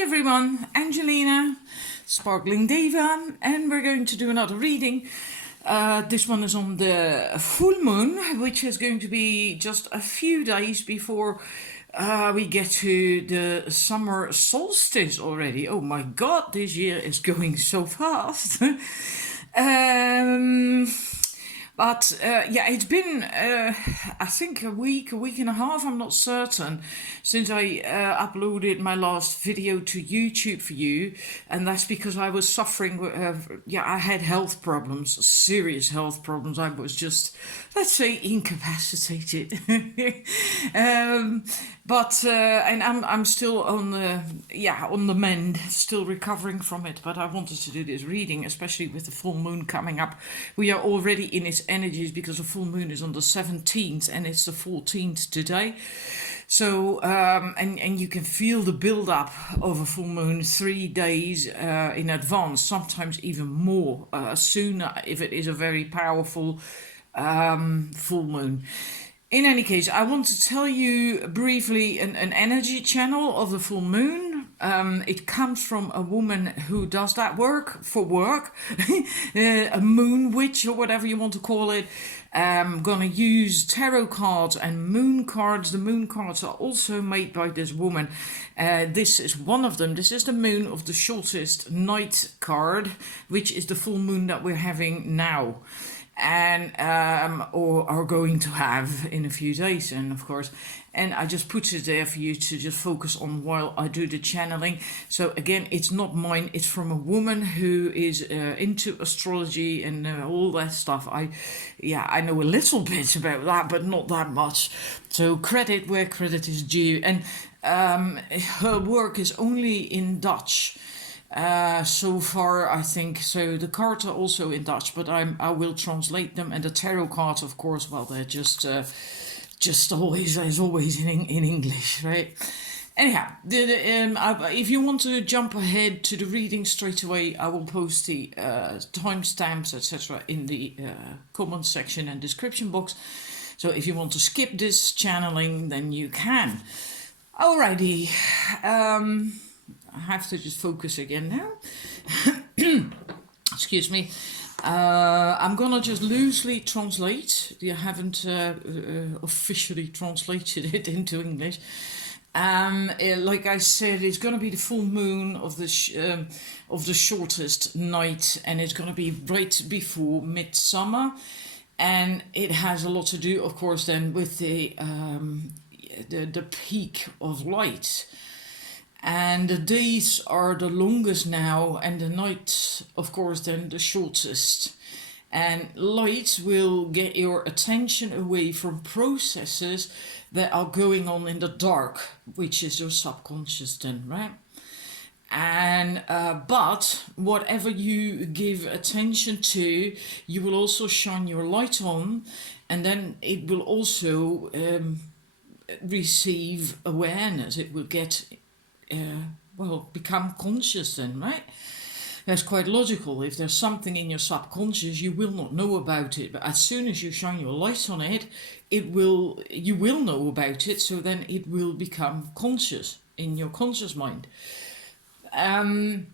everyone, Angelina, Sparkling Diva, and we're going to do another reading. This one is on the full moon, which is going to be just a few days before we get to the summer solstice already. Oh my god, this year is going so fast. But yeah, it's been, I think, a week and a half, I'm not certain, since I uploaded my last video to YouTube for you. And that's because I was suffering, I had health problems, serious health problems. I was just, let's say, incapacitated. And I'm still on the mend, still recovering from it. But I wanted to do this reading, especially with the full moon coming up. We are already in its energies because the full moon is on the 17th and it's the 14th today. So and you can feel the build up of a full moon 3 days in advance, sometimes even more sooner if it is a very powerful full moon. In any case, I want to tell you briefly an energy channel of the full moon. It comes from a woman who does that work, a moon witch or whatever you want to call it. I'm gonna use tarot cards and moon cards. The moon cards are also made by this woman. This is one of them. This is the moon of the shortest night card, which is the full moon that we're having now. And or are going to have in a few days, and of course, and I just put it there for you to just focus on while I do the channeling. So again, it's not mine, it's from a woman who is into astrology and all that stuff. I know a little bit about that, but not that much. So credit where credit is due. And her work is only in Dutch. So far, I think. So the cards are also in Dutch, but I will translate them. And the tarot cards, of course, well, they're just always in English, right? Anyhow, if you want to jump ahead to the reading straight away, I will post the timestamps, etc., in the comment section and description box. So if you want to skip this channeling, then you can. Alrighty. I have to just focus again now. Excuse me. I'm gonna just loosely translate. I haven't officially translated it into English. Like I said, it's gonna be the full moon of the shortest night, and it's gonna be right before midsummer, and it has a lot to do, of course, then with the peak of light. And the days are the longest now, and the night, of course, then the shortest. And light will get your attention away from processes that are going on in the dark, which is your subconscious then, right? And but whatever you give attention to, you will also shine your light on, and then it will also receive awareness. It will get become conscious then, right? That's quite logical. If there's something in your subconscious, you will not know about it. But as soon as you shine your light on it, you will know about it. So then it will become conscious in your conscious mind. The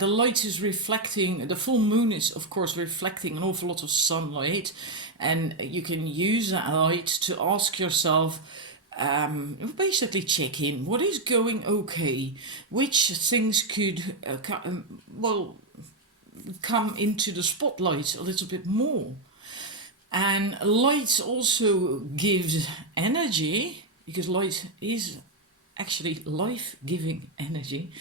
light is reflecting. The full moon is, of course, reflecting an awful lot of sunlight, and you can use that light to ask yourself. Basically check in what is going okay, which things could come into the spotlight a little bit more. And light also gives energy, because light is actually life-giving energy,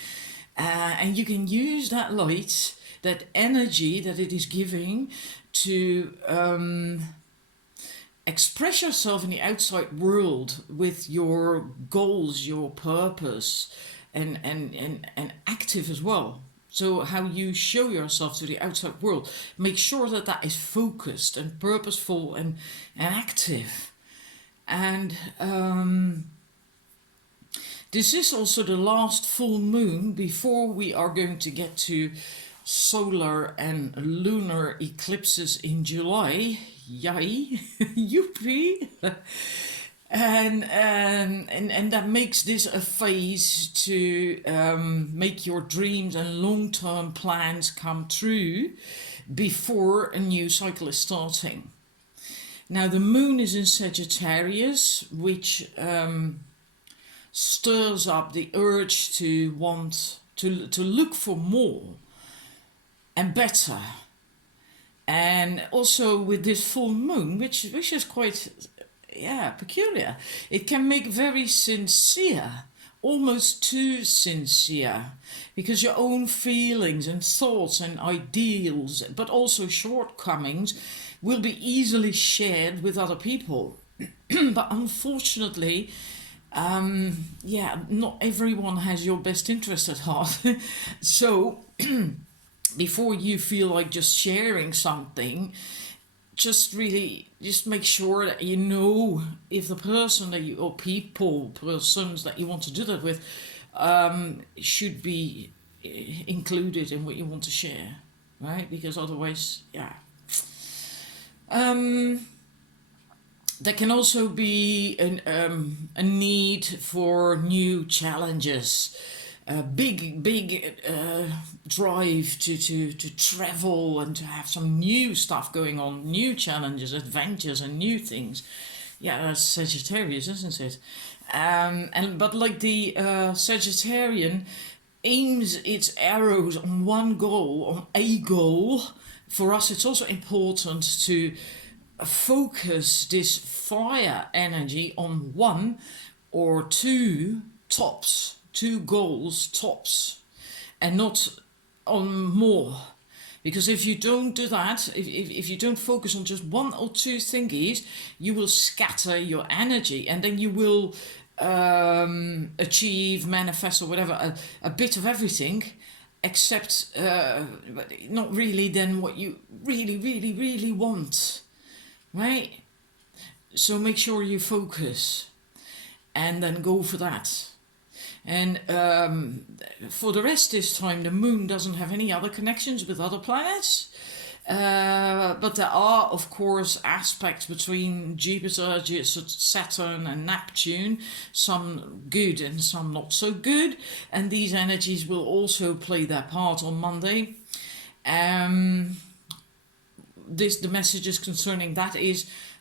and you can use that light, that energy that it is giving, to express yourself in the outside world with your goals, your purpose, and active as well. So how you show yourself to the outside world, make sure that that is focused and purposeful and active. And this is also the last full moon before we are going to get to solar and lunar eclipses in July. Yay! Yippee! And that makes this a phase to make your dreams and long-term plans come true before a new cycle is starting. Now the moon is in Sagittarius, which stirs up the urge to want to look for more and better. And also with this full moon, which is quite peculiar, it can make very sincere, almost too sincere, because your own feelings and thoughts and ideals, but also shortcomings, will be easily shared with other people. But unfortunately, not everyone has your best interest at heart. So before you feel like just sharing something, just make sure that you know if the person that you, or persons that you want to do that with, should be included in what you want to share, right? Because otherwise, there can also be a need for new challenges, a big drive to travel and to have some new stuff going on, new challenges, adventures, and new things. Yeah, that's Sagittarius, isn't it? But like the Sagittarian aims its arrows on one goal, on a goal. For us, it's also important to focus this fire energy on one or two goals tops, and not on more. Because if you don't do that, if you don't focus on just one or two thingies, you will scatter your energy, and then you will achieve, manifest, or whatever, a bit of everything, except not really then what you really want, right? So make sure you focus and then go for that. And for the rest this time, the moon doesn't have any other connections with other planets. But there are, of course, aspects between Jupiter, Saturn and Neptune, some good and some not so good. And these energies will also play their part on Monday. The messages concerning that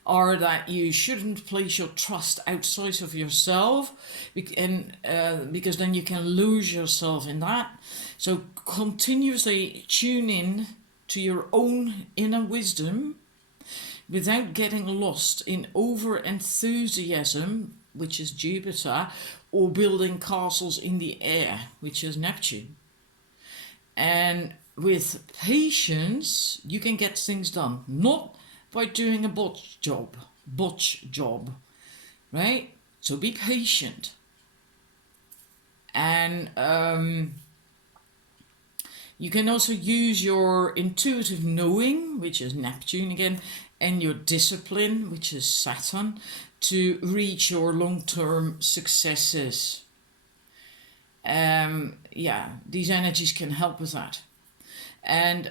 are that you shouldn't place your trust outside of yourself, because then you can lose yourself in that. So continuously tune in to your own inner wisdom without getting lost in over enthusiasm, which is Jupiter, or building castles in the air, which is Neptune. And with patience, you can get things done, not by doing a botch job, right? So be patient. And you can also use your intuitive knowing, which is Neptune again, and your discipline, which is Saturn, to reach your long-term successes. These energies can help with that. And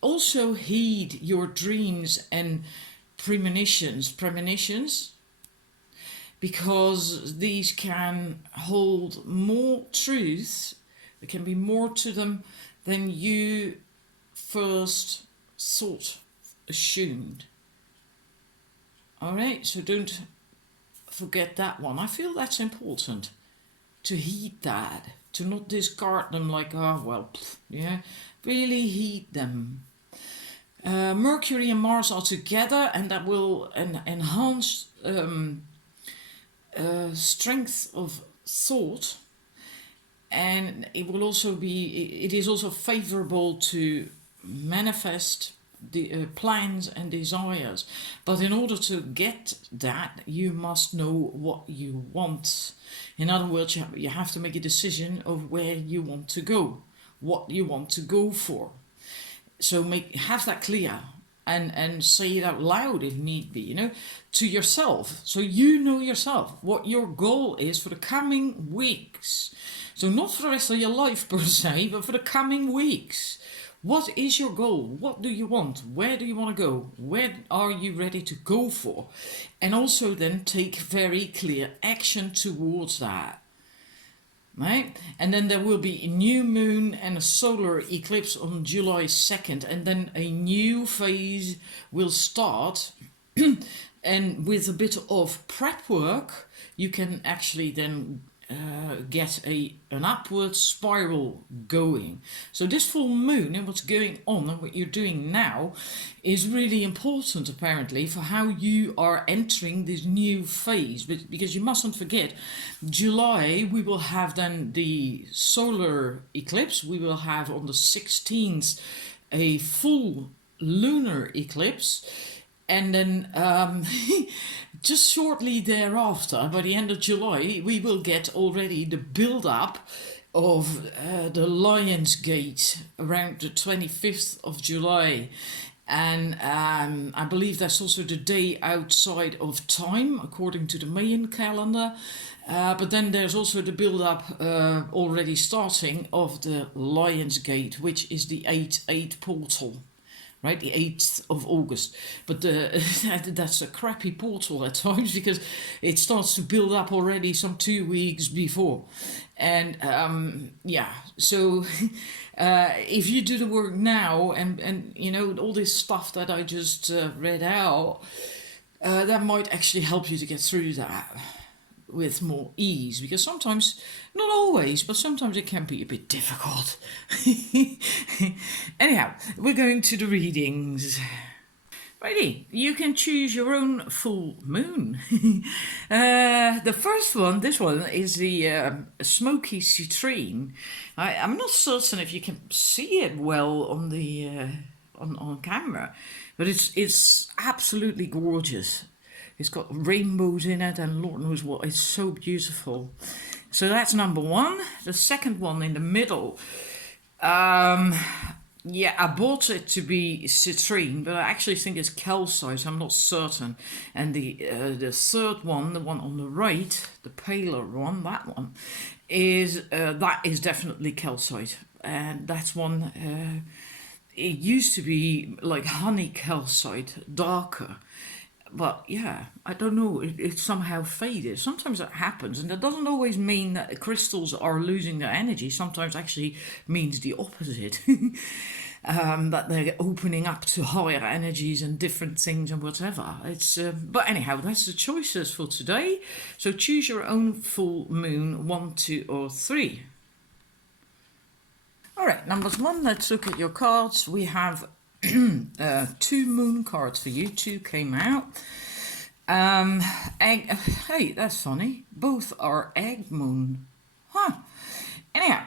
also heed your dreams and premonitions, because these can hold more truth. There can be more to them than you first thought, assumed. Alright, so don't forget that one. I feel that's important, to heed that, to not discard them like, really heed them. Mercury and Mars are together, and that will enhance strength of thought, and it is also favorable to manifest the plans and desires. But in order to get that, you must know what you want. In other words, you have to make a decision of where you want to go, what you want to go for. So have that clear and say it out loud if need be, to yourself. So you know yourself, what your goal is for the coming weeks. So not for the rest of your life per se, but for the coming weeks. What is your goal? What do you want? Where do you want to go? Where are you ready to go for? And also then take very clear action towards that. Right? And then there will be a new moon and a solar eclipse on July 2nd, and then a new phase will start. And with a bit of prep work, you can actually then get an upward spiral going. So this full moon and what's going on and what you're doing now is really important apparently for how you are entering this new phase. Because you mustn't forget, July we will have then the solar eclipse. We will have on the 16th a full lunar eclipse. And then just shortly thereafter, by the end of July, we will get already the build-up of the Lion's Gate around the 25th of July. And I believe that's also the day outside of time, according to the Mayan calendar. But then there's also the build-up already starting of the Lion's Gate, which is the 8-8 portal. Right, the 8th of August. But that's a crappy portal at times because it starts to build up already some 2 weeks before. And yeah, so if you do the work now and you know, all this stuff that I just read out, that might actually help you to get through that with more ease, because sometimes, not always, but sometimes it can be a bit difficult. Anyhow, we're going to the readings. Righty, you can choose your own full moon. The first one, this one, is the smoky citrine. I'm not certain if you can see it well on the on camera, but it's absolutely gorgeous. It's got rainbows in it and Lord knows what. It's so beautiful. So that's number one. The second one in the middle. Yeah, I bought it to be citrine, but I actually think it's calcite. I'm not certain. And the third one, the one on the right, the paler one, that one, is definitely calcite. And that's one, it used to be like honey calcite, darker. But yeah, I don't know, it somehow faded. Sometimes that happens, and that doesn't always mean that the crystals are losing their energy. Sometimes actually means the opposite. That they're opening up to higher energies and different things and whatever. But anyhow, that's the choices for today. So choose your own full moon, 1, 2 or 3. All right, numbers 1, let's look at your cards. We have 2 moon cards for you. 2 came out. Hey, that's funny. Both are egg moon. Huh. Anyhow,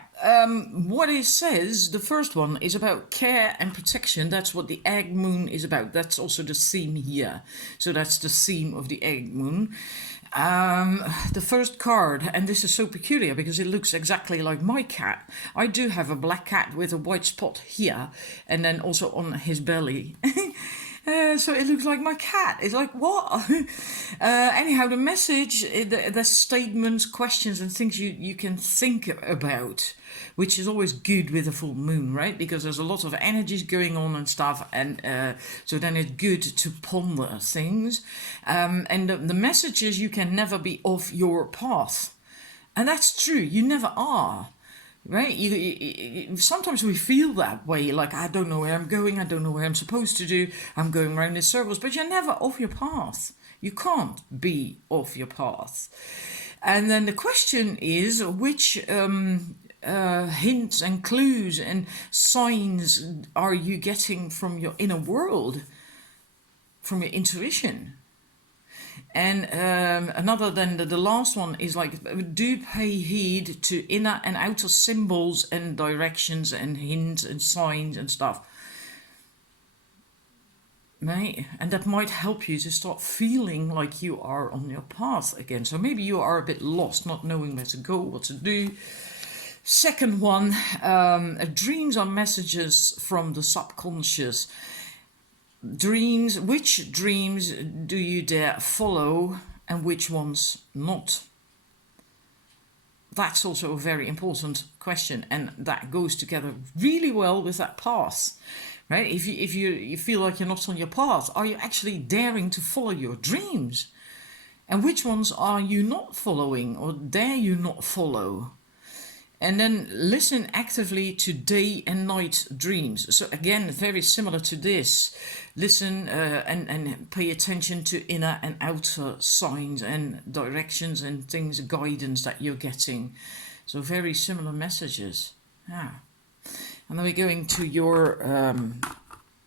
what it says, the first one is about care and protection. That's what the egg moon is about. That's also the theme here. So that's the theme of the egg moon. The first card, and this is so peculiar because it looks exactly like my cat. I do have a black cat with a white spot here and then also on his belly. So it looks like my cat. It's like, what? Anyhow, the message, the statements, questions and things you can think about, which is always good with a full moon, right? Because there's a lot of energies going on and stuff, and so then it's good to ponder things. And the message is you can never be off your path. And that's true, you never are. Right? Sometimes we feel that way, like I don't know where I'm going, I don't know where I'm supposed to do, I'm going around in circles, but you're never off your path. You can't be off your path. And then the question is, which hints and clues and signs are you getting from your inner world, from your intuition? And another than the last one is like, do pay heed to inner and outer symbols and directions and hints and signs and stuff. Right? And that might help you to start feeling like you are on your path again. So maybe you are a bit lost, not knowing where to go, what to do. Second one, dreams are messages from the subconscious. Dreams, which dreams do you dare follow and which ones not? that's also a very important question, and that goes together really well with that path, right? If you feel like you're not on your path, are you actually daring to follow your dreams? And which ones are you not following, or dare you not follow? And then listen actively to day and night dreams. So again, very similar to this. Listen and pay attention to inner and outer signs and directions and things, guidance that you're getting. So very similar messages. Yeah. And then we're going to your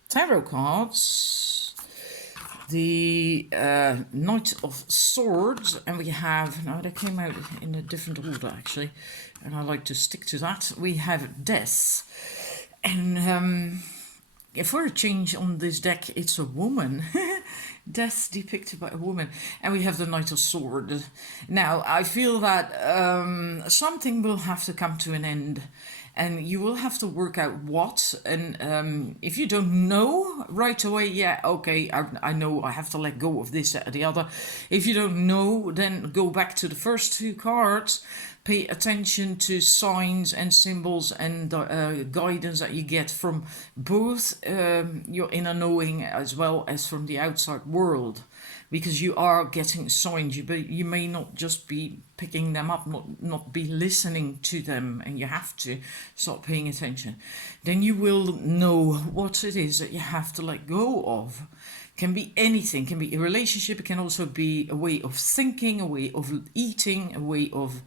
tarot cards. The Knight of Swords, and we have, now they came out in a different order actually, and I like to stick to that. We have Death, and for a change on this deck, it's a woman. Death depicted by a woman, and we have the Knight of Swords. Now, I feel that something will have to come to an end, and you will have to work out what. And if you don't know right away, yeah, okay, I know I have to let go of this, that, or the other. If you don't know, then go back to the first two cards. Pay attention to signs and symbols and guidance that you get from both your inner knowing as well as from the outside world. Because you are getting signs, you may not just be picking them up, not be listening to them, and you have to start paying attention. Then you will know what it is that you have to let go of. Can be anything, can be a relationship, it can also be a way of thinking, a way of eating, a way of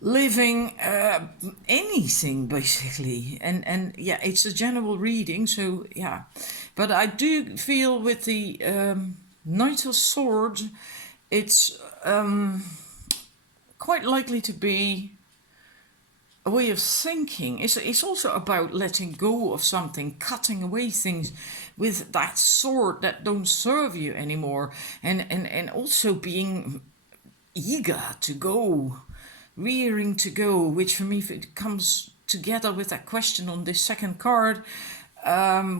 living, anything basically. And yeah, it's a general reading, so yeah. But I do feel with the Knight of Swords, it's quite likely to be a way of thinking. It's also about letting go of something, cutting away things with that sword that don't serve you anymore, and also being eager to go, rearing to go, which for me, if it comes together with that question on this second card,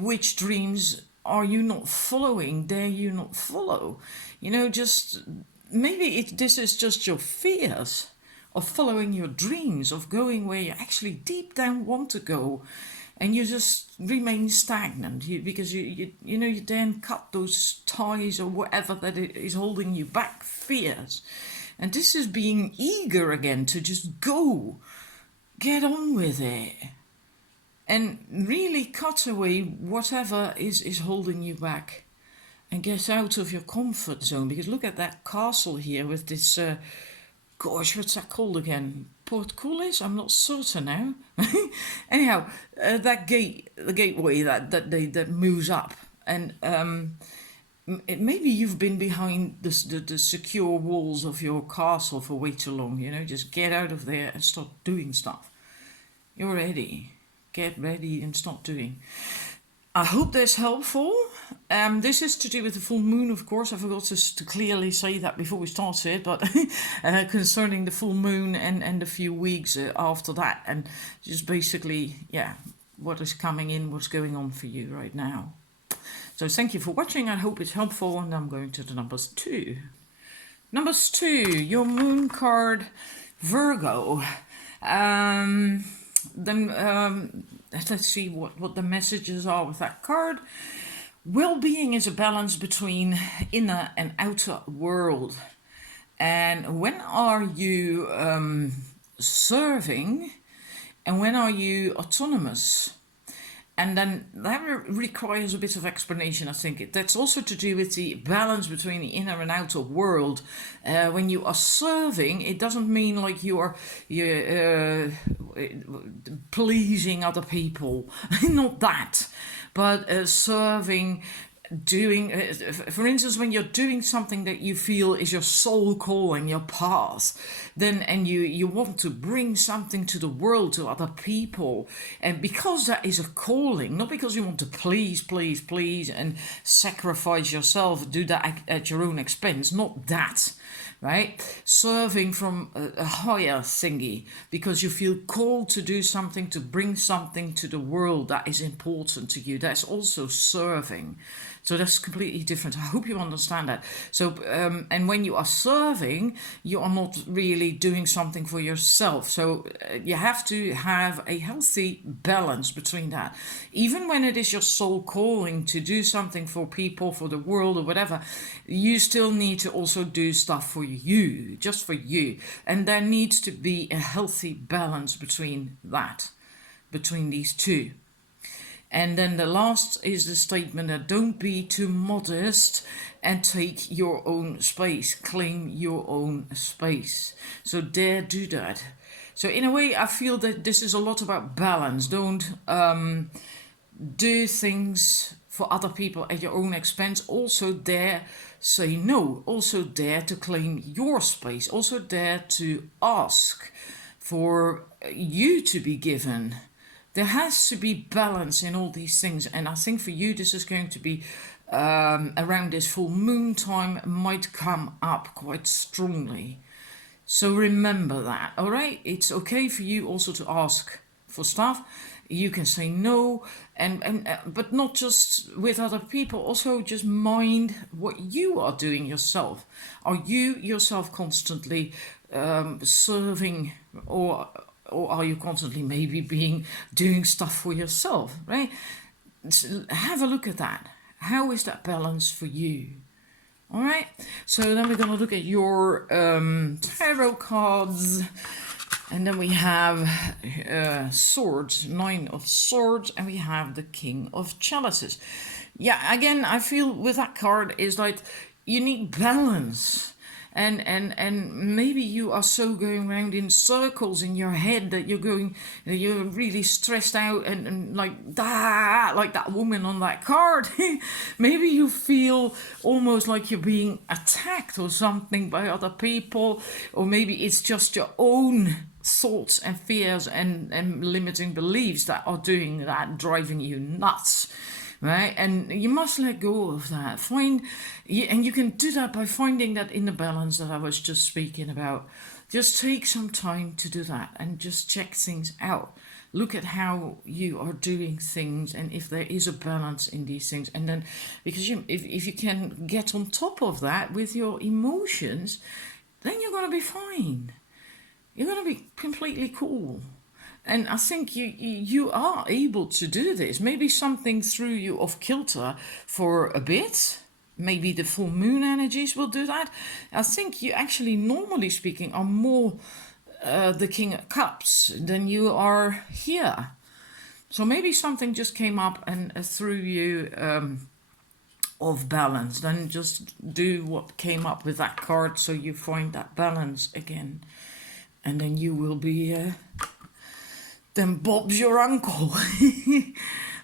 which dreams are you not following? Dare you not follow? You know, just maybe this is just your fears of following your dreams, of going where you actually deep down want to go, and you just remain stagnant because you then cut those ties or whatever that is holding you back, fears. And this is being eager again to just go, get on with it, and really cut away whatever is holding you back and get out of your comfort zone. Because look at that castle here with this, gosh, what's that called again? Portcullis? I'm not certain now. Anyhow, that gate, the gateway that moves up, and maybe you've been behind the secure walls of your castle for way too long. You know, just get out of there and start doing stuff. You're ready. Get ready and start doing. I hope that's helpful. This is to do with the full moon, of course. I forgot to clearly say that before we started, but concerning the full moon and a few weeks after that, and just basically, yeah, what is coming in, what's going on for you right now. So thank you for watching. I hope it's helpful, and I'm going to the numbers 2. Numbers 2, your moon card, Virgo. Then let's see what the messages are with that card. Well-being is a balance between inner and outer world. And when are you serving, and when are you autonomous? And then that requires a bit of explanation, I think. That's also to do with the balance between the inner and outer world. When you are serving, it doesn't mean like you're pleasing other people. Not that. But serving, doing, for instance, when you're doing something that you feel is your soul calling, your path, then, and you want to bring something to the world, to other people, and because that is a calling, not because you want to please and sacrifice yourself, do that at your own expense, not that. Right? Serving from a higher thingy, because you feel called to do something, to bring something to the world that is important to you. That's also serving. So that's completely different. I hope you understand that. So, and when you are serving, you are not really doing something for yourself. So you have to have a healthy balance between that. Even when it is your soul calling to do something for people, for the world or whatever, you still need to also do stuff for you, just for you. And there needs to be a healthy balance between that, between these two. And then the last is the statement that don't be too modest and take your own space, claim your own space. So dare do that. So in a way, I feel that this is a lot about balance. Don't do things for other people at your own expense. Also dare say no. Also dare to claim your space. Also dare to ask for you to be given. There has to be balance in all these things, and I think for you this is going to be around this full moon time, might come up quite strongly. So remember that, all right? It's okay for you also to ask for stuff. You can say no, and but not just with other people. Also, just mind what you are doing yourself. Are you yourself constantly serving, or are you constantly maybe doing stuff for yourself, right? So have a look at that. How is that balance for you? All right. So then we're going to look at your tarot cards. And then we have swords, 9 of swords, and we have the King of chalices. Yeah, again, I feel with that card is like you need balance. And maybe you are so going around in circles in your head that you're really stressed out and like that woman on that card. Maybe you feel almost like you're being attacked or something by other people, or maybe it's just your own thoughts and fears and limiting beliefs that are doing that, driving you nuts. Right, and you must let go of that. And you can do that by finding that inner balance that I was just speaking about. Just take some time to do that and just check things out. Look at how you are doing things and if there is a balance in these things. And then, because if you can get on top of that with your emotions, then you're going to be fine. You're going to be completely cool. And I think you are able to do this. Maybe something threw you off kilter for a bit. Maybe the full moon energies will do that. I think you actually, normally speaking, are more the King of Cups than you are here. So maybe something just came up and threw you off balance. Then just do what came up with that card so you find that balance again. And then you will be... then Bob's your uncle.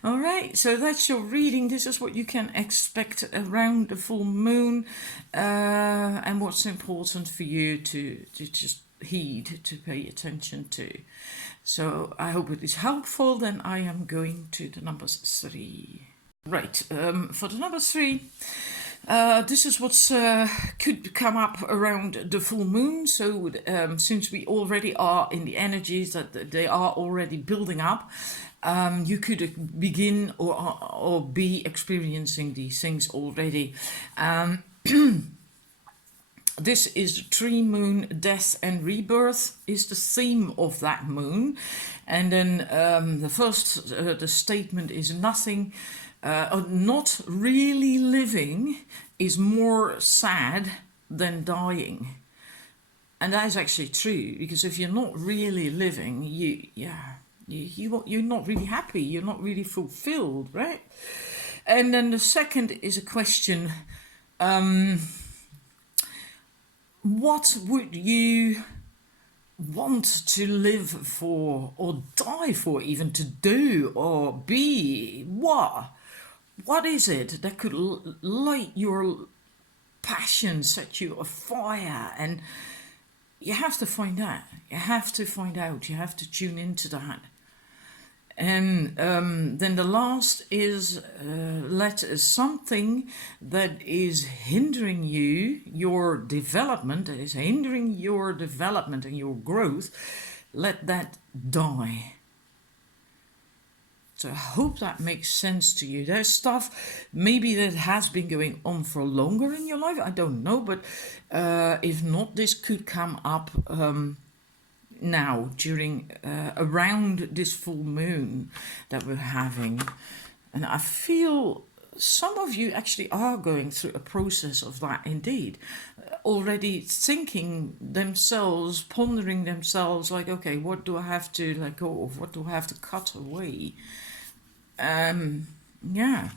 All right, so that's your reading. This is what you can expect around the full moon, and what's important for you to just heed, to pay attention to. So I hope it is helpful. Then I am going to the numbers 3. Right, for the number 3, this is what could come up around the full moon. So since we already are in the energies that they are already building up, you could begin or be experiencing these things already. This is the tree moon, death and rebirth is the theme of that moon. And then the first, the statement is nothing. Not really living is more sad than dying. And that is actually true, because if you're not really living, you're not really happy, you're not really fulfilled, right? And then the second is a question, what would you want to live for, or die for, even to do or be? What is it that could light your passion, set you afire? And you have to find that. You have to find out. You have to tune into that. And then the last is let something that is hindering your development, that is hindering your development and your growth, let that die. So I hope that makes sense to you. There's stuff maybe that has been going on for longer in your life. I don't know, but if not, this could come up now during around this full moon that we're having. And I feel some of you actually are going through a process of that indeed. Already thinking themselves, pondering themselves, like, okay, what do I have to let go of? What do I have to cut away? Yeah.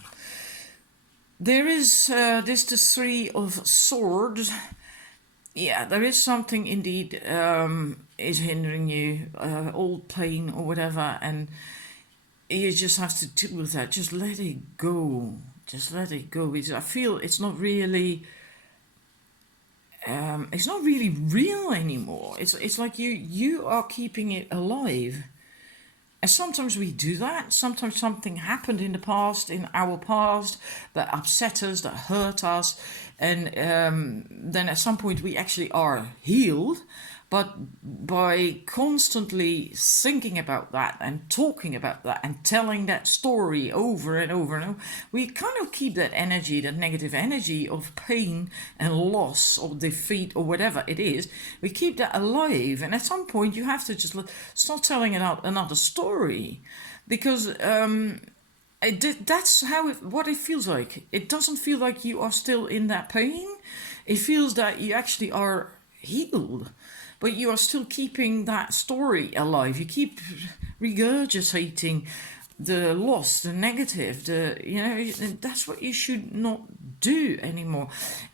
There is this the Three of Swords. Yeah, there is something indeed is hindering you, old pain or whatever, and you just have to deal with that. Just let it go. Just let it go. Because I feel it's not really real anymore. It's like you are keeping it alive. And sometimes we do that. Sometimes something happened in the past, in our past, that upset us, that hurt us. And then at some point we actually are healed. But by constantly thinking about that and talking about that and telling that story over and over and over, we kind of keep that energy, that negative energy of pain and loss or defeat or whatever it is, we keep that alive. And at some point you have to just start telling it out another story, because that's what it feels like. It doesn't feel like you are still in that pain. It feels that you actually are healed. But you are still keeping that story alive. You keep regurgitating the loss, the negative, that's what you should not do anymore.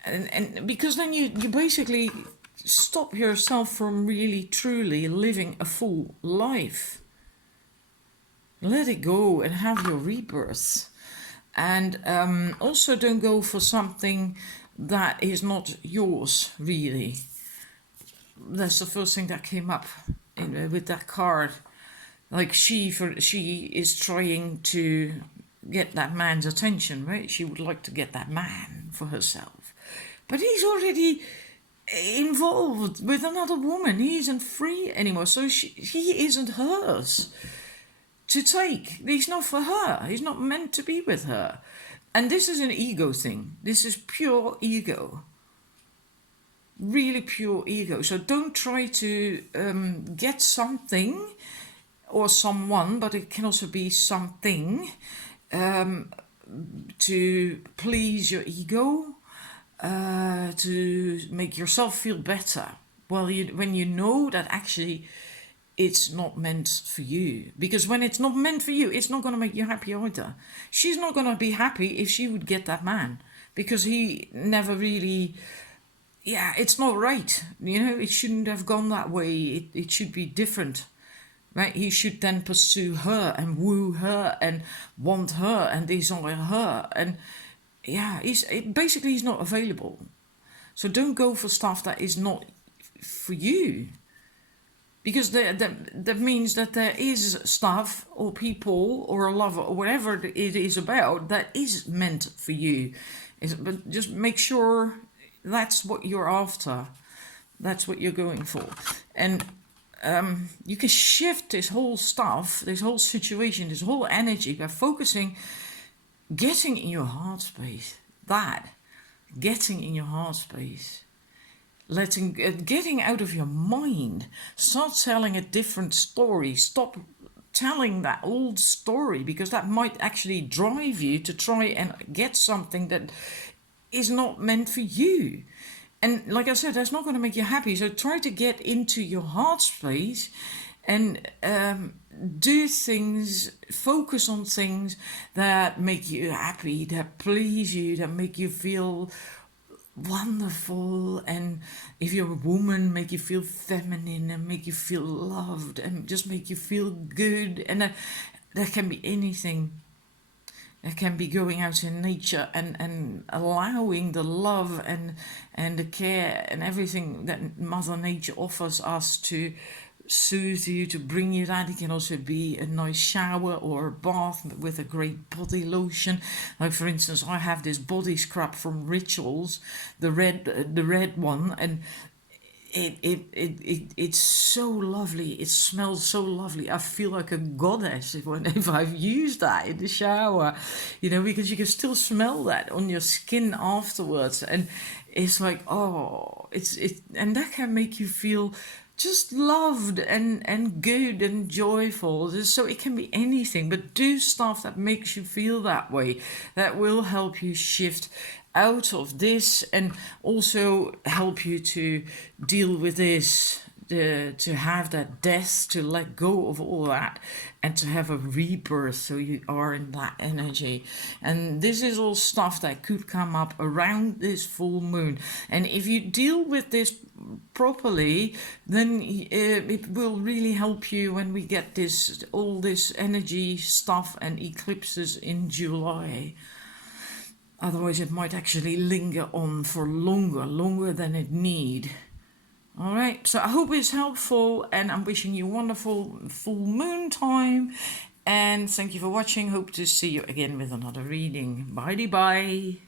And because then you basically stop yourself from really, truly living a full life. Let it go and have your rebirth. And also don't go for something that is not yours, really. That's the first thing that came up with that card. Like she is trying to get that man's attention, right? She would like to get that man for herself. But he's already involved with another woman. He isn't free anymore. So he isn't hers to take. He's not for her. He's not meant to be with her. And this is an ego thing. This is pure ego. Really pure ego. So don't try to get something or someone, but it can also be something to please your ego, to make yourself feel better. Well, when you know that actually it's not meant for you. Because when it's not meant for you, it's not going to make you happy either. She's not going to be happy if she would get that man, because he never really... Yeah, it's not right. It shouldn't have gone that way. It should be different, right? He should then pursue her and woo her and want her and desire her. And yeah, he's not available. So don't go for stuff that is not for you. Because that means that there is stuff or people or a lover or whatever it is about that is meant for you. But just make sure... That's what you're after. That's what you're going for. And you can shift this whole stuff, this whole situation, this whole energy by focusing, getting in your heart space. Getting in your heart space. Getting out of your mind. Start telling a different story. Stop telling that old story, because that might actually drive you to try and get something that is not meant for you. And like I said, that's not going to make you happy. So try to get into your heart space and do things, focus on things that make you happy, that please you, that make you feel wonderful. And if you're a woman, make you feel feminine and make you feel loved and just make you feel good. And that can be anything. It can be going out in nature and allowing the love and the care and everything that Mother Nature offers us to soothe you, to bring you that. It can also be a nice shower or a bath with a great body lotion. Like, for instance, I have this body scrub from Rituals, the red one, and it's so lovely. It smells so lovely. I feel like a goddess if I've used that in the shower, because you can still smell that on your skin afterwards, and it's like, oh, and that can make you feel just loved and good and joyful. So it can be anything, but do stuff that makes you feel that way. That will help you shift out of this and also help you to deal with this, to have that death, to let go of all that, and to have a rebirth, so you are in that energy. And this is all stuff that could come up around this full moon, and if you deal with this properly, then it will really help you when we get all this energy stuff and eclipses in July. Otherwise, it might actually linger on for longer than it need. All right, so I hope it's helpful, and I'm wishing you wonderful full moon time. And thank you for watching. Hope to see you again with another reading. Bye bye.